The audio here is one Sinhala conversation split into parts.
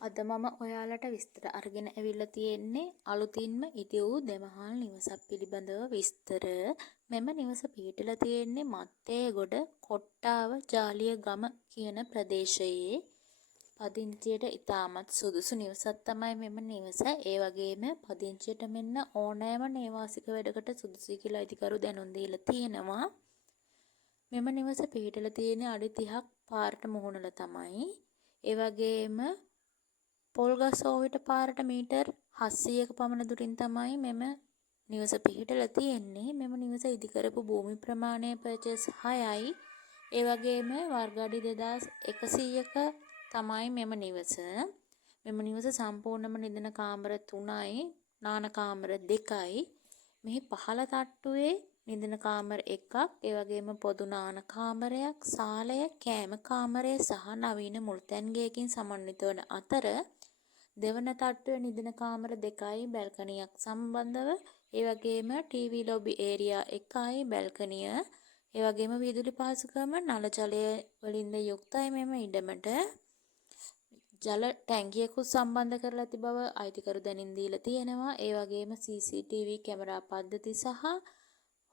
අද මම ඔයාලට විස්තර අරගෙන ඇවිල්ලා තියෙන්නේ අලුතින්ම ඉදි වූ දෙමහල් නිවසක් පිළිබඳව විස්තර. මෙම නිවස පිහිටලා තියෙන්නේ මත්තේගොඩ කොට්ටාව ජාලියගම කියන ප්‍රදේශයේ. පදිංචියට ඉතාමත් සුදුසු නිවසක් තමයි මෙම නිවස. ඒ වගේම පදිංචියට මෙන්න ඕනෑම නේවාසික වැඩකට සුදුසුයි කියලා අධිකරු දැනුම් දීලා තියෙනවා. මෙම නිවස පිහිටලා තියෙන්නේ අඩි 30ක් පාරට මුහුණලා තමයි. ඒ වගේම පොල්ගස් ඕවිට පාරට මීටර් 700ක පමණ දුරින් තමයි මෙම නිවස පිහිටලා තියෙන්නේ. මෙම නිවස ඉදි කරපු භූමි ප්‍රමාණය පර්චේස් 6යි. ඒ වගේම වර්ග අඩි 2100ක තමයි මෙම නිවස. මෙම නිවස සම්පූර්ණම නිදන කාමර 3යි, නාන කාමර 2යි. මෙහි පහළ තට්ටුවේ නිදන කාමර 1ක්, ඒ වගේම පොදු නාන කාමරයක්, සාලය, කෑම කාමරය සහ නවීන මුල්තැන් ගෙයකින් සමන්විත වන අතර දෙවන තට්ටුවේ නිදන කාමර 2යි බැල්කනියක් සම්බන්ධව, ඒ වගේම ටීවී ලොබි ඒරියා 1යි බැල්කනිය, ඒ වගේම විදුලි පහසුකම නල ජලය වලින්ද යුක්තයි. මෙම ඉඩමට ජල ටැංකියකුත් සම්බන්ධ කරලා ඇති බව අයිතිකරු දැනුම් දීලා තියෙනවා. ඒ වගේම CCTV කැමරා පද්ධති සහ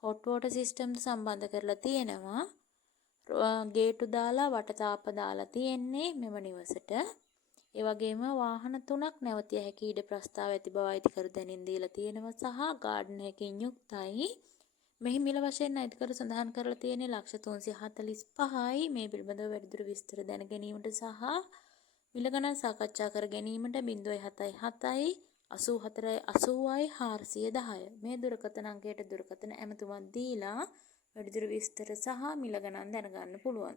හොට් වෝටර් සිස්ටම් සම්බන්ධ කරලා තියෙනවා. ගේට්ටු දාලා වටතාප දාලා තියෙන්නේ මෙම නිවසට. ඒ වගේම වාහන 3ක් නැවතිය හැකි ඉඩ ප්‍රස්තාව ඇති බව අයිතිකරු දැනුම් දීලා තියෙනවා සහ ගාඩන් එකකින් යුක්තයි. මෙහි මිල වශයෙන් අයිතිකරු සඳහන් කරලා තියෙන්නේ ලක්ෂ 345යි. මේ පිළිබඳව වැඩිදුර විස්තර දැන ගැනීමට සහ මිල ගණන් සාකච්ඡා කර ගැනීමට 077යි 84යි 80යි 410. මේ දුරකථන අංකයට දුරකථන ඇමතුමක් දීලා වැඩිදුර විස්තර සහ මිල ගණන් දැනගන්න පුළුවන්.